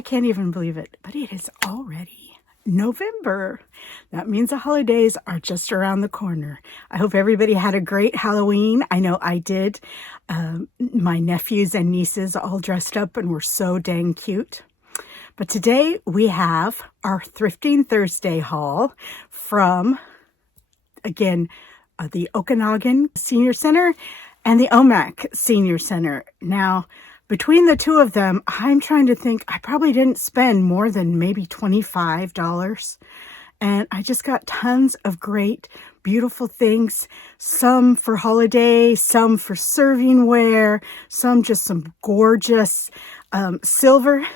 I can't even believe it, but it is already November. That means the holidays are just around the corner. I hope everybody had a great Halloween. I know I did. My nephews and nieces all dressed up and were so dang cute. But today we have our Thrifting Thursday haul from, again, the Okanagan Senior Center and the OMAC Senior Center. Now, between the two of them, I'm trying to think, I probably didn't spend more than maybe $25. And I just got tons of great, beautiful things. Some for holiday, some for serving ware, some just some gorgeous silver.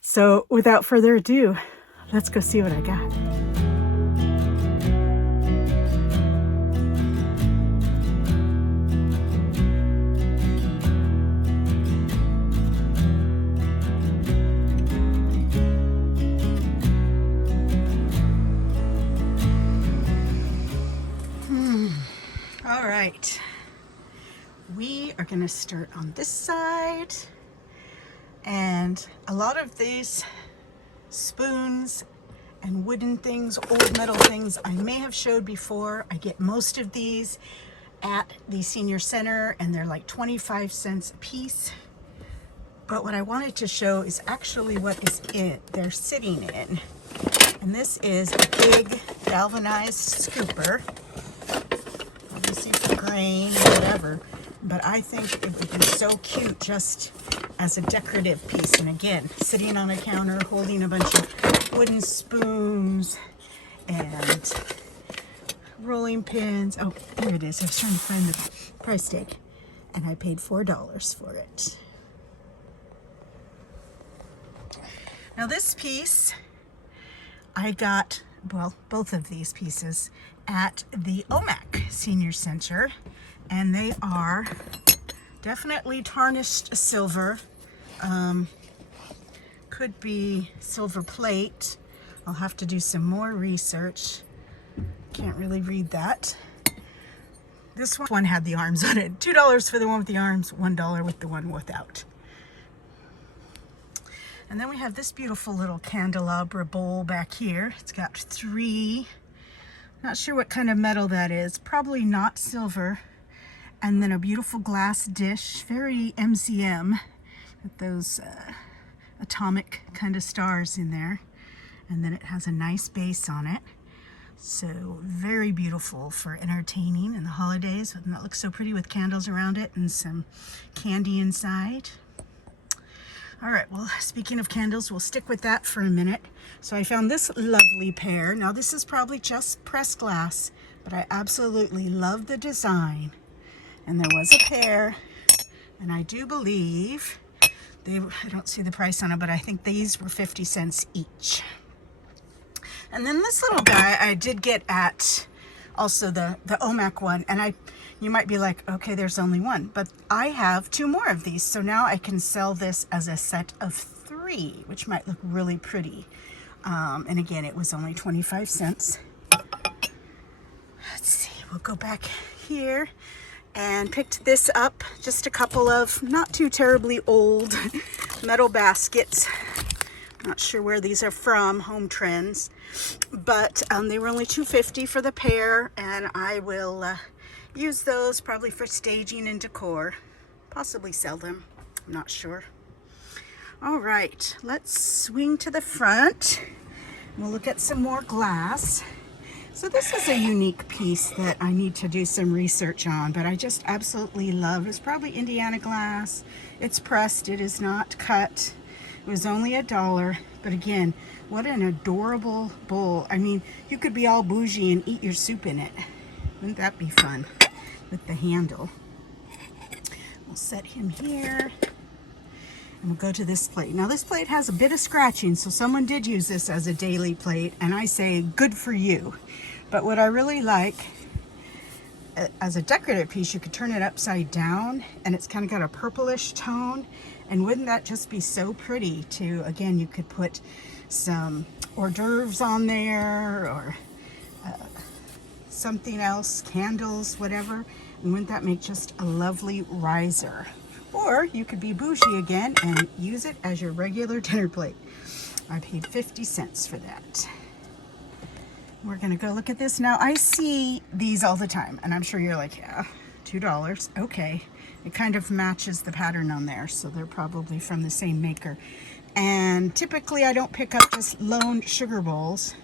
So without further ado, let's go see what I got. All right, we are going to start on this side, and a lot of these spoons and wooden things, old metal things, I may have showed before. I get most of these at the senior center, and they're like 25 cents a piece. But what I wanted to show is actually what is they're sitting in. And this is a big galvanized scooper. Obviously for grain or whatever, but I think it would be so cute just as a decorative piece. And again, sitting on a counter holding a bunch of wooden spoons and rolling pins. Oh, here it is. I was trying to find the price tag, and I paid $4 for it. Now this piece I got, well, both of these pieces at the OMAC Senior Center, and they are definitely tarnished silver. Could be silver plate. I'll have to do some more research. Can't really read that. This one had the arms on it. $2 for the one with the arms, $1 with the one without. And then we have this beautiful little candelabra bowl back here. It's got three, not sure what kind of metal that is, probably not silver. And then a beautiful glass dish, very MCM, with those atomic kind of stars in there. And then it has a nice base on it. So very beautiful for entertaining in the holidays. And that looks so pretty with candles around it and some candy inside. All right, well, speaking of candles, we'll stick with that for a minute. So I found this lovely pair. Now this is probably just pressed glass, but I absolutely love the design. And there was a pair, and I do believe I don't see the price on it, but I think these were 50 cents each. And then this little guy I did get at also the OMAC one, and you might be like, okay, there's only one, but I have two more of these, so now I can sell this as a set of 3, which might look really pretty. And again, it was only 25 cents. Let's see, we'll go back here and picked this up, just a couple of not too terribly old metal baskets. Not sure where these are from, Home Trends, but they were only $2.50 for the pair, and I will use those probably for staging and decor, possibly sell them, I'm not sure. All right, let's swing to the front. We'll look at some more glass. So this is a unique piece that I need to do some research on, but I just absolutely love. It's probably Indiana glass. It's pressed, it is not cut. It was only $1, but again, what an adorable bowl. I mean, you could be all bougie and eat your soup in it. Wouldn't that be fun with the handle? We'll set him here, and we'll go to this plate. Now this plate has a bit of scratching, so someone did use this as a daily plate, and I say good for you. But what I really like, as a decorative piece, you could turn it upside down, and it's kind of got a purplish tone. And wouldn't that just be so pretty to, again, you could put some hors d'oeuvres on there, or something else, candles, whatever. And wouldn't that make just a lovely riser? Or you could be bougie again and use it as your regular dinner plate. I paid 50 cents for that. We're gonna go look at this. Now I see these all the time and I'm sure you're like, yeah, $2, okay. It kind of matches the pattern on there, so they're probably from the same maker. And typically I don't pick up just lone sugar bowls,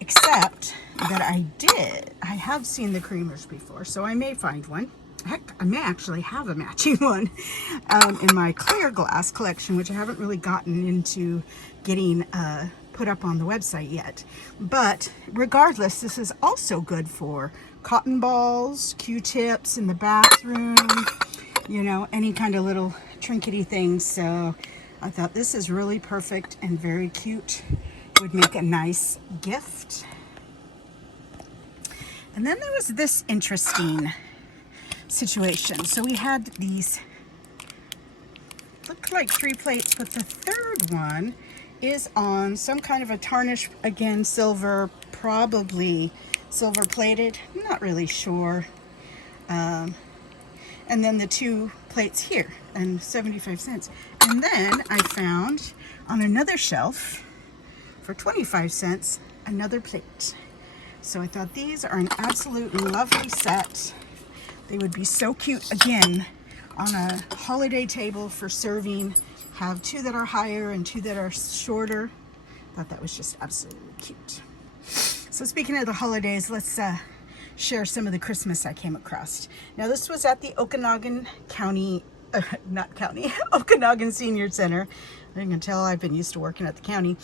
except that I have seen the creamers before, so I may find one. Heck, I may actually have a matching one in my clear glass collection, which I haven't really gotten into getting put up on the website yet. But regardless, this is also good for cotton balls, Q-tips in the bathroom, you know, any kind of little trinkety things. So I thought this is really perfect and very cute. Would make a nice gift. And then there was this interesting situation. So we had these, look like 3 plates, but the third one is on some kind of a tarnish, again, silver, probably silver plated, I'm not really sure. And then the 2 plates here, and 75 cents. And then I found on another shelf for 25 cents, another plate. So I thought these are an absolute lovely set. They would be so cute, again, on a holiday table for serving. Have 2 that are higher and 2 that are shorter. Thought that was just absolutely cute. So speaking of the holidays, let's share some of the Christmas I came across. Now this was at the Okanagan County, Okanagan Senior Center. You can tell I've been used to working at the county.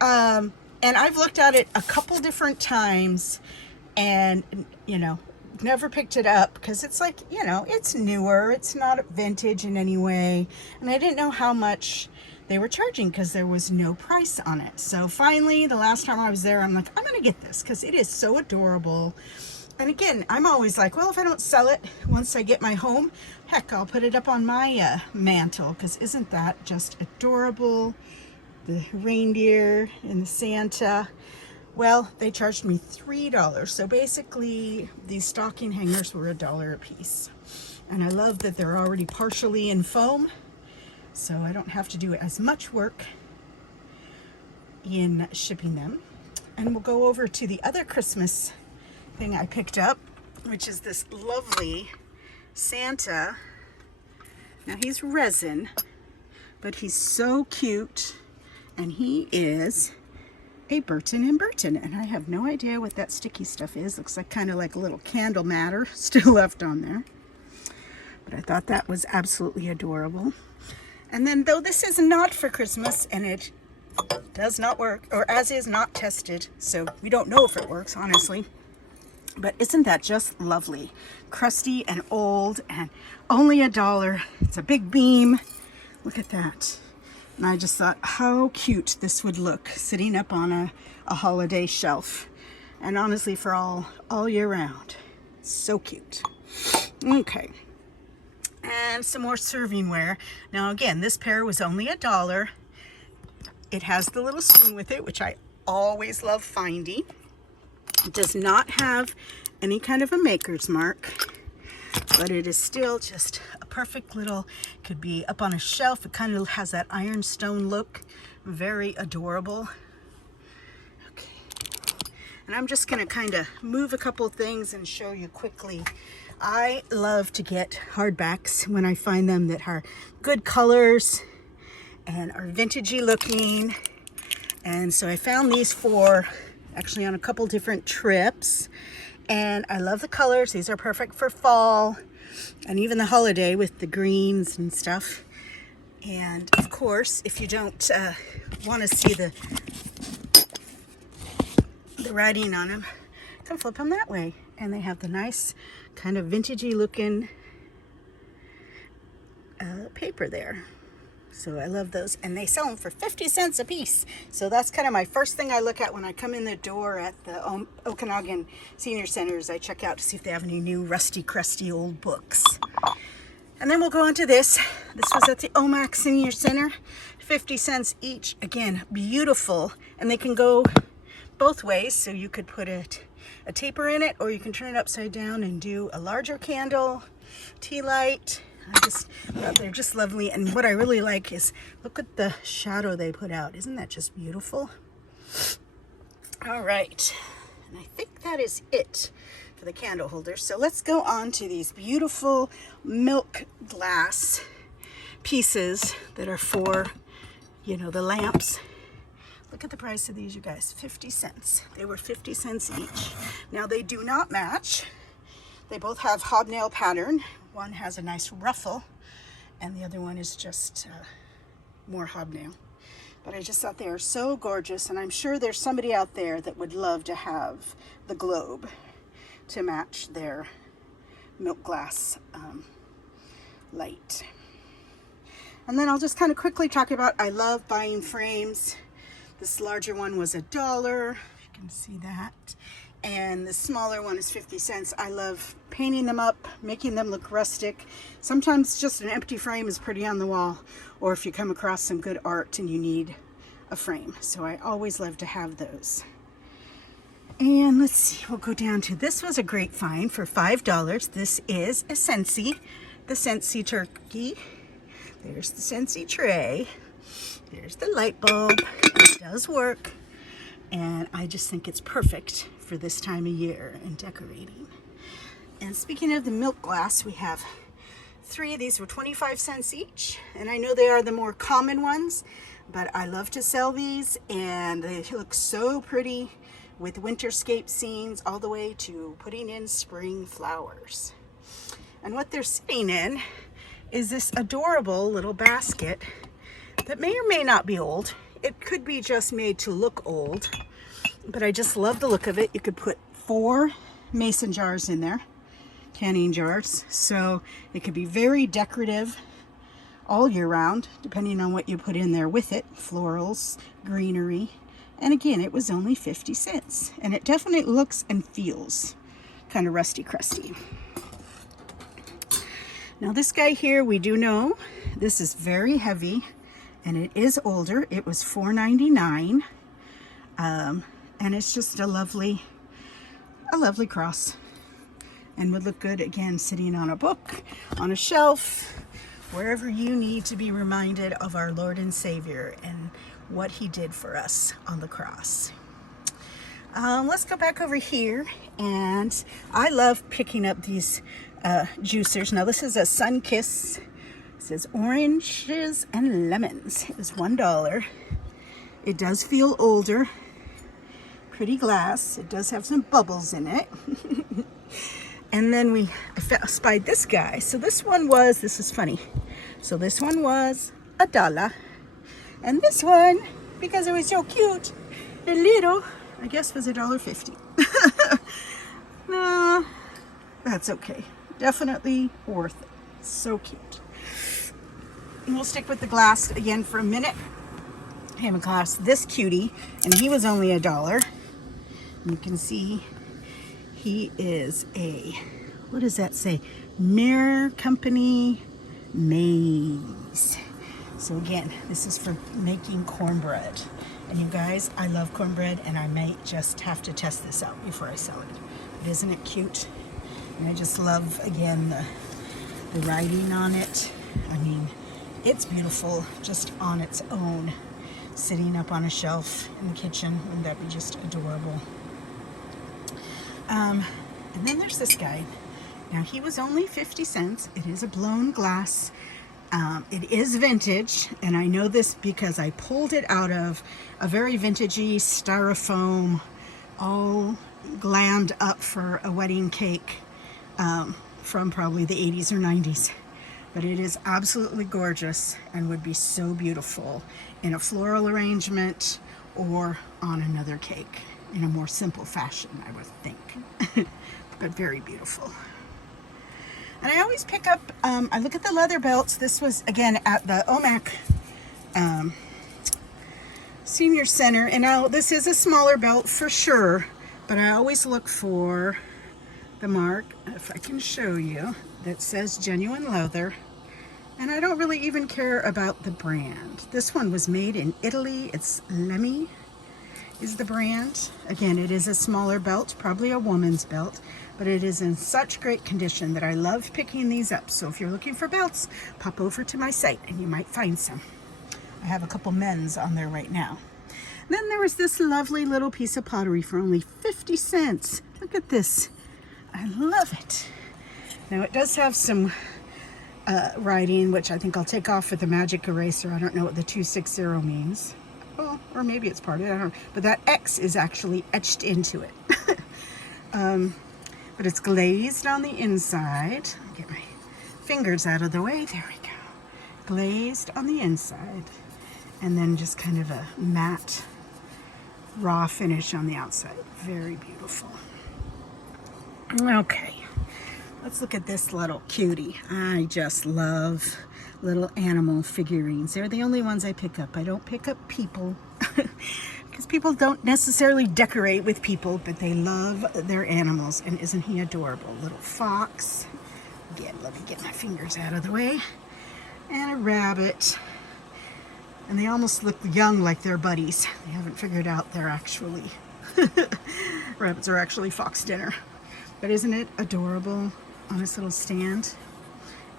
And I've looked at it a couple different times and, you know, never picked it up because it's like, you know, it's newer, it's not vintage in any way, and I didn't know how much they were charging because there was no price on it. So finally, the last time I was there, I'm like, I'm gonna get this because it is so adorable. And again, I'm always like, well, if I don't sell it once I get my home, heck, I'll put it up on my mantle, because isn't that just adorable? The reindeer and the Santa. Well, they charged me $3. So basically, these stocking hangers were $1 a piece. And I love that they're already partially in foam, so I don't have to do as much work in shipping them. And we'll go over to the other Christmas thing I picked up, which is this lovely Santa. Now he's resin, but he's so cute, and he is a Burton & Burton, and I have no idea what that sticky stuff is. Looks like kind of like a little candle matter still left on there, but I thought that was absolutely adorable. And then, though this is not for Christmas and it does not work, or as is not tested, so we don't know if it works, honestly, but isn't that just lovely? Crusty and old and only $1. It's a big beam. Look at that. And I just thought how cute this would look sitting up on a holiday shelf. And honestly, for all year round. So cute. Okay. And some more servingware. Now again, this pair was only $1. It has the little spoon with it, which I always love finding. It does not have any kind of a maker's mark, but it is still just a perfect little, could be up on a shelf. It kind of has that ironstone look, very adorable. Okay, and I'm just gonna kind of move a couple things and show you quickly. I love to get hardbacks when I find them that are good colors and are vintagey looking. And so I found these for actually on a couple different trips, and I love the colors. These are perfect for fall and even the holiday with the greens and stuff. And of course, if you don't want to see the writing on them, you can flip them that way, and they have the nice kind of vintagey looking paper there. So I love those, and they sell them for 50 cents a piece. So that's kind of my first thing I look at when I come in the door at the Okanagan Senior Centers. I check out to see if they have any new rusty, crusty old books. And then we'll go on to this. This was at the Omak Senior Center, 50 cents each. Again, beautiful, and they can go both ways. So you could put a taper in it, or you can turn it upside down and do a larger candle, tea light. They're just lovely. And what I really like is, look at the shadow they put out. Isn't that just beautiful? All right, and I think that is it for the candle holders. So let's go on to these beautiful milk glass pieces that are for, you know, the lamps. Look at the price of these, you guys, 50 cents. They were 50 cents each. Now they do not match. They both have hobnail pattern. One has a nice ruffle and the other one is just more hobnail. But I just thought they are so gorgeous, and I'm sure there's somebody out there that would love to have the globe to match their milk glass light. And then I'll just kind of quickly talk about, I love buying frames. This larger one was $1, if you can see that. And the smaller one is 50 cents. I love painting them up, making them look rustic. Sometimes just an empty frame is pretty on the wall, or if you come across some good art and you need a frame. So I always love to have those. And let's see, we'll go down to, this was a great find for $5. This is a Scentsy, the Scentsy turkey. There's the Scentsy tray. There's the light bulb. It does work. And I just think it's perfect for this time of year in decorating. And speaking of the milk glass, we have 3 of these were 25 cents each. And I know they are the more common ones, but I love to sell these, and they look so pretty with winterscape scenes all the way to putting in spring flowers. And what they're sitting in is this adorable little basket that may or may not be old. It could be just made to look old, but I just love the look of it. You could put 4 mason jars in there, canning jars, so it could be very decorative all year round, depending on what you put in there with it, florals, greenery. And again, it was only 50 cents, and it definitely looks and feels kind of rusty crusty. Now this guy here, we do know this is very heavy, and it is older. It was $4.99, and it's just a lovely cross, and would look good again sitting on a book, on a shelf, wherever you need to be reminded of our Lord and Savior and what he did for us on the cross. Let's go back over here, and I love picking up these juicers. Now this is a Sun Kiss. It says oranges and lemons. It was $1. It does feel older. Pretty glass. It does have some bubbles in it. And then I spied this guy. So this is funny. So this one was $1. And this one, because it was so cute and little, I guess was $1.50. No, that's okay. Definitely worth it. So cute. And we'll stick with the glass again for a minute. Came across this cutie, and he was only $1. You can see he is a, what does that say? Mirror Company Maize. So again, this is for making cornbread. And you guys, I love cornbread, and I might just have to test this out before I sell it. But isn't it cute? And I just love, again, the writing on it. I mean, it's beautiful just on its own, sitting up on a shelf in the kitchen. Wouldn't that be just adorable? And then there's this guy. Now he was only 50 cents. It is a blown glass. It is vintage, and I know this because I pulled it out of a very vintagey styrofoam, all glammed up for a wedding cake from probably the 80s or 90s. But it is absolutely gorgeous and would be so beautiful in a floral arrangement or on another cake in a more simple fashion, I would think. But very beautiful. And I always pick up, I look at the leather belts. This was, again, at the OMAC Senior Center. And now this is a smaller belt for sure, but I always look for the mark, if I can show you, that says genuine leather. And I don't really even care about the brand. This one was made in Italy. It's Lemmy. is the brand. Again, it is a smaller belt, probably a woman's belt, but it is in such great condition that I love picking these up. So if you're looking for belts, pop over to my site and you might find some. I have a couple men's on there right now. Then there was this lovely little piece of pottery for only 50 cents. Look at this. I love it. Now it does have some writing, which I think I'll take off with the magic eraser. I don't know what the 260 means. Well, or maybe it's part of it, I don't know. But that X is actually etched into it. But it's glazed on the inside. I'll get my fingers out of the way. There we go. Glazed on the inside. And then just kind of a matte, raw finish on the outside. Very beautiful. Okay. Let's look at this little cutie. I just love little animal figurines. They're the only ones I pick up. I don't pick up people because people don't necessarily decorate with people, but they love their animals. And isn't he adorable? Little fox. Again, let me get my fingers out of the way. And a rabbit. And they almost look young, like they're buddies. They haven't figured out they're actually rabbits are actually fox dinner. But isn't it adorable on this little stand?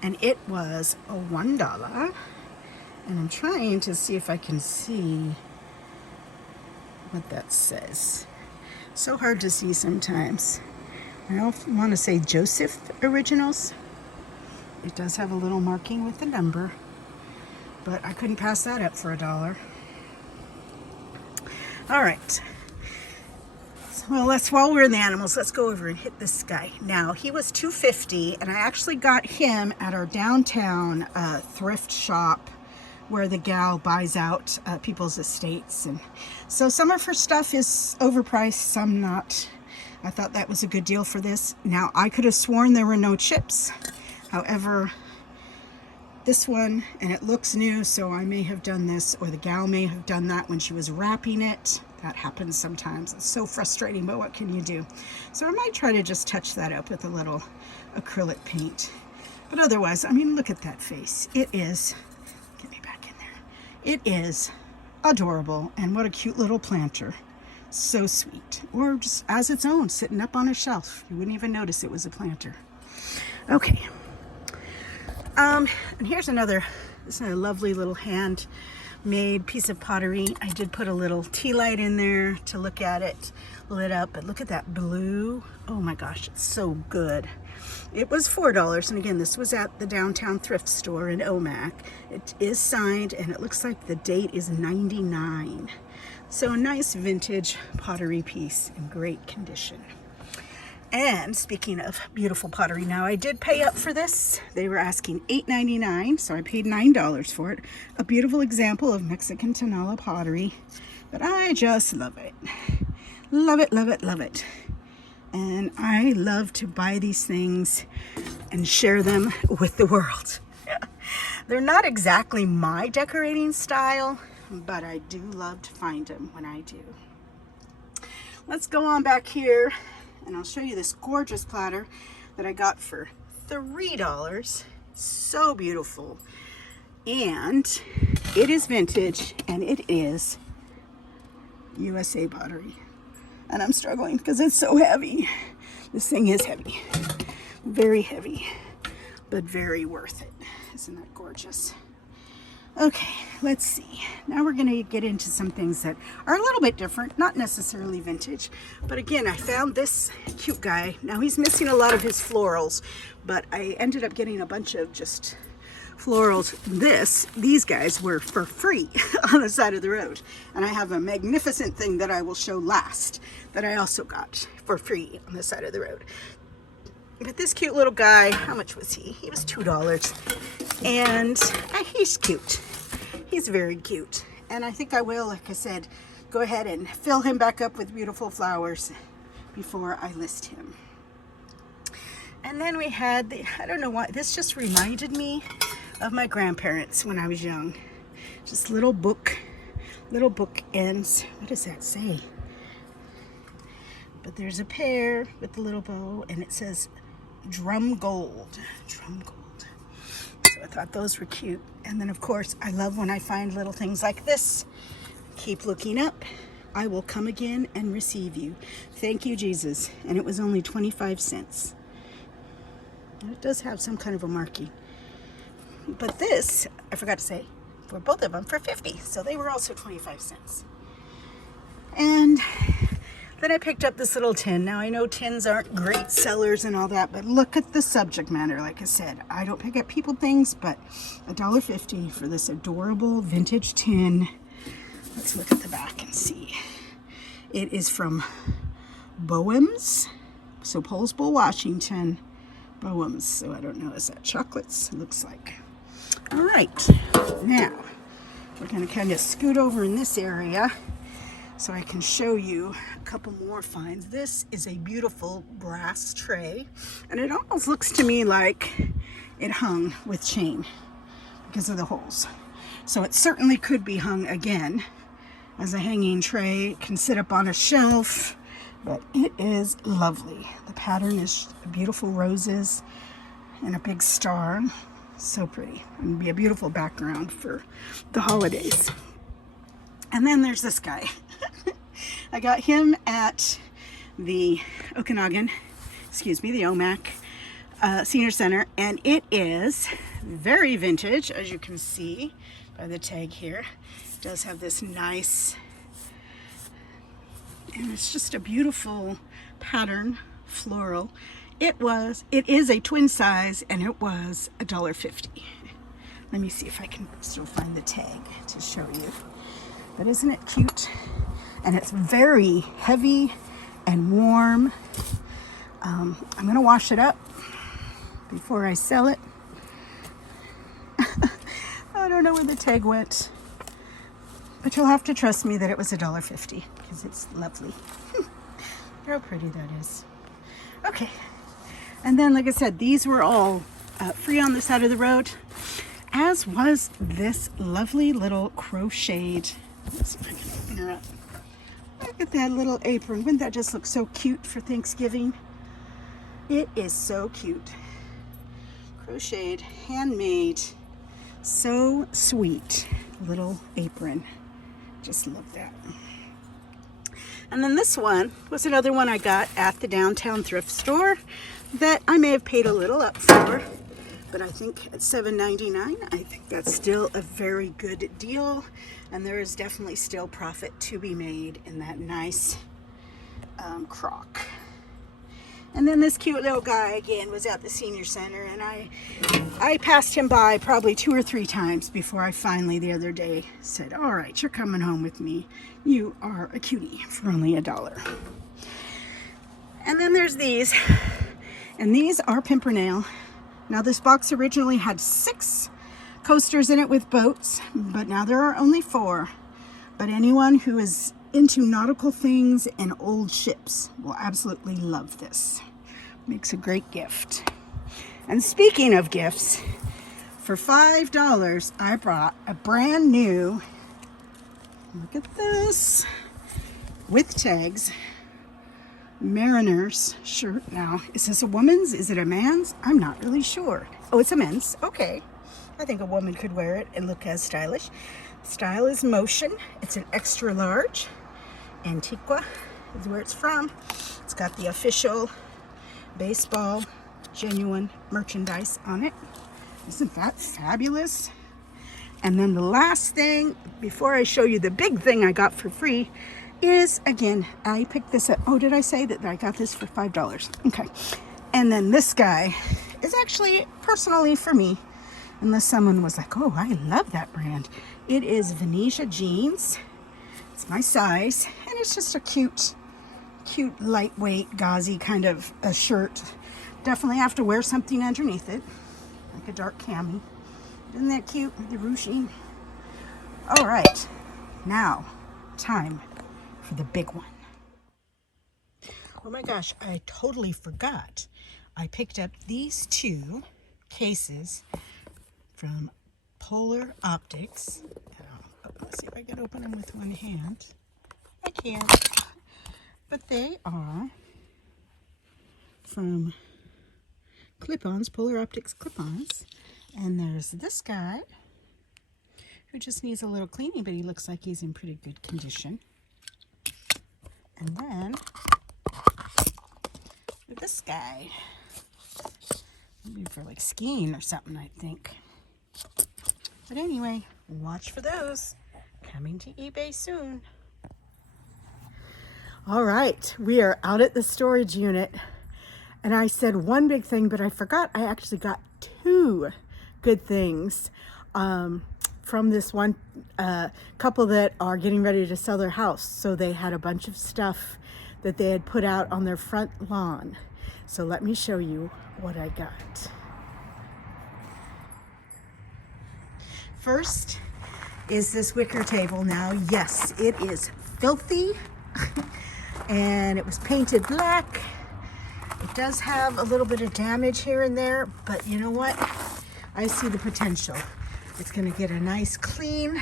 And it was a $1. And I'm trying to see if I can see what that says. So hard to see sometimes. I want to say Joseph Originals. It does have a little marking with the number, but I couldn't pass that up for $1. All right. Well, while we're in the animals, let's go over and hit this guy. Now, he was $2.50, and I actually got him at our downtown thrift shop where the gal buys out people's estates. And so some of her stuff is overpriced, some not. I thought that was a good deal for this. Now, I could have sworn there were no chips. However, this one, and it looks new, so I may have done this, or the gal may have done that when she was wrapping it. That happens sometimes. It's so frustrating, but what can you do? So I might try to just touch that up with a little acrylic paint. But otherwise, I mean, look at that face. It is, get me back in there. It is adorable, and what a cute little planter. So sweet. Or just as its own, sitting up on a shelf. You wouldn't even notice it was a planter. Okay. And here's another, this is a lovely little handmade piece of pottery. I did put a little tea light in there to look at it lit up, but look at that blue. Oh my gosh, it's so good. It was $4, and again, this was at the downtown thrift store in Omak. It is signed, and it looks like the date is 99. So a nice vintage pottery piece in great condition. And speaking of beautiful pottery, now I did pay up for this. They were asking $8.99, so I paid $9 for it. A beautiful example of Mexican Tonala pottery, but I just love it. Love it, love it, love it. And I love to buy these things and share them with the world. They're not exactly my decorating style, but I do love to find them when I do. Let's go on back here, and I'll show you this gorgeous platter that I got for $3. So beautiful. And it is vintage, and it is USA pottery. And I'm struggling because it's so heavy. This thing is heavy. Very heavy, but very worth it. Isn't that gorgeous? Okay, let's see. Now we're going to get into some things that are a little bit different, not necessarily vintage, but again, I found this cute guy. Now he's missing a lot of his florals, but I ended up getting a bunch of just florals. These guys were for free on the side of the road. And I have a magnificent thing that I will show last that I also got for free on the side of the road. But this cute little guy, how much was he? He was $2. And he's cute. He's very cute. And I think I will, like I said, go ahead and fill him back up with beautiful flowers before I list him. And then we had the, I don't know why, this just reminded me of my grandparents when I was young. Just little book ends. What does that say? But there's a pair with the little bow, and it says drum gold. Drum gold. So I thought those were cute. And then of course, I love when I find little things like this. Keep looking up. I will come again and receive you. Thank you, Jesus. And it was only 25 cents. And it does have some kind of a marking. But this, I forgot to say, for both of them for 50. So they were also 25 cents. And then I picked up this little tin. Now I know tins aren't great sellers and all that, but look at the subject matter. Like I said, I don't pick up people things, but $1.50 for this adorable vintage tin. Let's look at the back and see. It is from Boems, so Poulsbo, Washington. Boems, so I don't know, is that chocolates? It looks like. All right, now we're gonna kind of scoot over in this area so I can show you a couple more finds. This is a beautiful brass tray, and it almost looks to me like it hung with chain because of the holes. So it certainly could be hung again as a hanging tray. It can sit up on a shelf, but it is lovely. The pattern is beautiful roses and a big star. So pretty. And be a beautiful background for the holidays. And then there's this guy. I got him at the the OMAC Senior Center, and it is very vintage, as you can see by the tag here. It does have this nice, and it's just a beautiful pattern, floral. It is a twin size, and it was $1.50. Let me see if I can still find the tag to show you. But isn't it cute? And it's very heavy and warm. I'm gonna wash it up before I sell it. I don't know where the tag went, but you'll have to trust me that it was $1.50 because it's lovely. Look how pretty that is. Okay, and then like I said, these were all free on the side of the road, as was this lovely little crocheted. Let's see if I can open her up. Look at that little apron. Wouldn't that just look so cute for Thanksgiving? It is so cute. Crocheted, handmade, so sweet little apron. Just love that. And then this one was another one I got at the downtown thrift store that I may have paid a little up for, but I think at $7.99, I think that's still a very good deal, and there is definitely still profit to be made in that nice crock. And then this cute little guy again was at the senior center, and I passed him by probably 2 or 3 times before I finally the other day said, all right, you're coming home with me. You are a cutie for only $1. And then there's these, and these are Pimpernel. Now this box originally had 6 coasters in it with boats, but now there are only 4. But anyone who is into nautical things and old ships will absolutely love this. Makes a great gift. And speaking of gifts, for $5 I brought a brand new, look at this, with tags, Mariner's shirt. Now, is this a woman's? Is it a man's? I'm not really sure. Oh, it's a men's. Okay. I think a woman could wear it and look as stylish. Style is Motion. It's an extra large. Antigua is where it's from. It's got the official baseball genuine merchandise on it. Isn't that fabulous? And then the last thing, before I show you the big thing I got for free, is, again, I picked this up. Oh, did I say that I got this for $5? Okay. And then this guy is actually personally for me, unless someone was like, oh, I love that brand. It is Venetia jeans. It's my size, and it's just a cute lightweight gauzy kind of a shirt. Definitely have to wear something underneath it, like a dark cami. Isn't that cute with the ruching? All right, now time for the big one. Oh my gosh, I totally forgot. I picked up these 2 cases from Polar Optics. Let's see if I can open them with one hand. I can't. But they are from clip-ons, Polar Optics clip-ons. And there's this guy who just needs a little cleaning, but he looks like he's in pretty good condition. And then this guy. Maybe for like skiing or something, I think. But anyway, watch for those. Coming to eBay soon. All right, we are out at the storage unit. And I said one big thing, but I forgot I actually got two good things from this one couple that are getting ready to sell their house. So they had a bunch of stuff that they had put out on their front lawn. So let me show you what I got. First is this wicker table. Now, yes, it is filthy and it was painted black. It does have a little bit of damage here and there, but you know what? I see the potential. It's gonna get a nice clean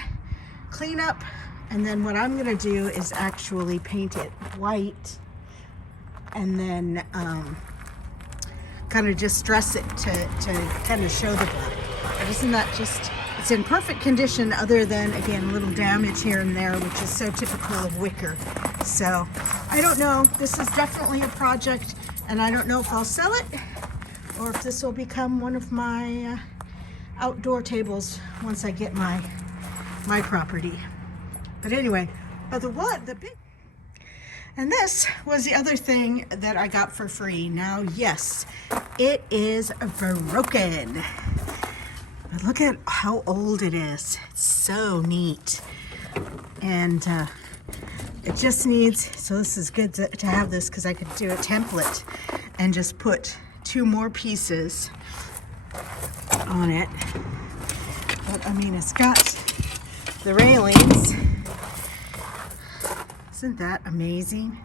up, and then what I'm gonna do is actually paint it white and then kind of just dress it to kind of show the black. But isn't that just, it's in perfect condition other than, again, a little damage here and there, which is so typical of wicker. So I don't know, this is definitely a project, and I don't know if I'll sell it or if this will become one of my outdoor tables once I get my property. But anyway, and this was the other thing that I got for free. Now, yes, it is broken. But look at how old it is. It's so neat. And it just needs, so this is good to have this because I could do a template and just put two more pieces on it. But I mean, it's got the railings. Isn't that amazing?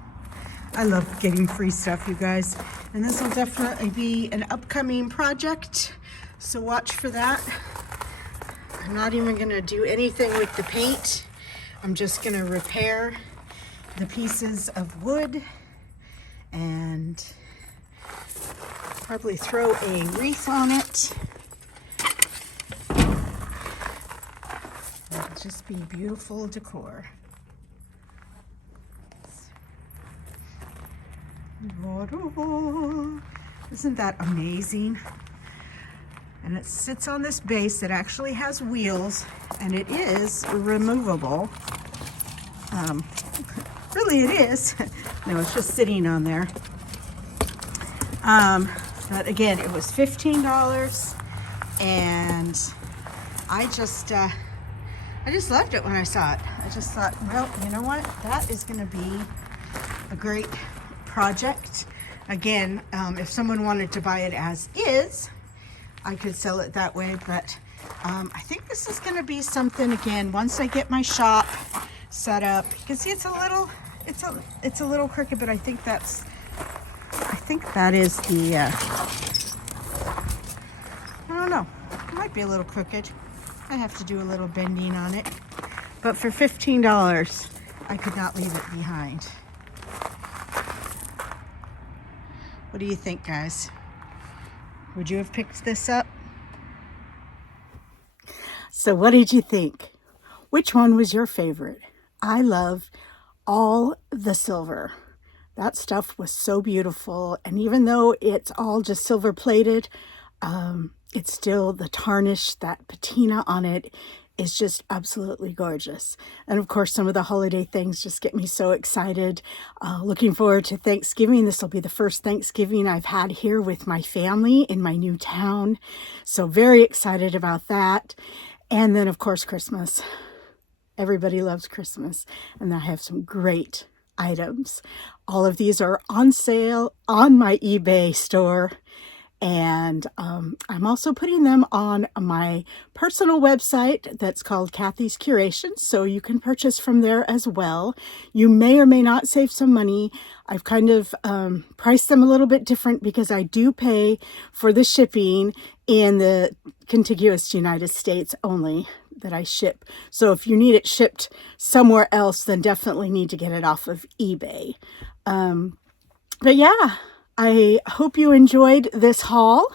I love getting free stuff, you guys. And this will definitely be an upcoming project, so watch for that. I'm not even gonna do anything with the paint. I'm just gonna repair the pieces of wood and probably throw a wreath on it. It'll just be beautiful decor. Isn't that amazing? And it sits on this base that actually has wheels, and it is removable. Really it is. No, it's just sitting on there. But again, it was $15, and I just loved it when I saw it. I just thought, well, you know what? That is going to be a great project. Again, if someone wanted to buy it as is, I could sell it that way, but I think this is going to be something, again, once I get my shop set up. You can see it's a little crooked, but I think that is the I don't know, it might be a little crooked. I have to do a little bending on it, but for $15 I could not leave it behind. What do you think, guys? Would you have picked this up? So what did you think? Which one was your favorite? I love all the silver. That stuff was so beautiful. And even though it's all just silver plated, it's still the tarnish, that patina on it is just absolutely gorgeous. And of course, some of the holiday things just get me so excited. Looking forward to Thanksgiving. This will be the first Thanksgiving I've had here with my family in my new town. So very excited about that. And then of course, Christmas. Everybody loves Christmas. And I have some great items. All of these are on sale on my eBay store. And I'm also putting them on my personal website that's called Kathy's Curations, so you can purchase from there as well. You may or may not save some money. I've kind of priced them a little bit different because I do pay for the shipping in the contiguous United States only that I ship. So if you need it shipped somewhere else, then definitely need to get it off of eBay. But yeah. I hope you enjoyed this haul,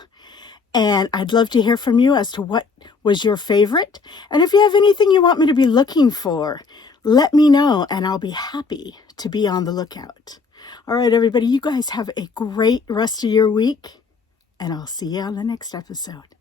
and I'd love to hear from you as to what was your favorite. And if you have anything you want me to be looking for, let me know and I'll be happy to be on the lookout. All right, everybody, you guys have a great rest of your week, and I'll see you on the next episode.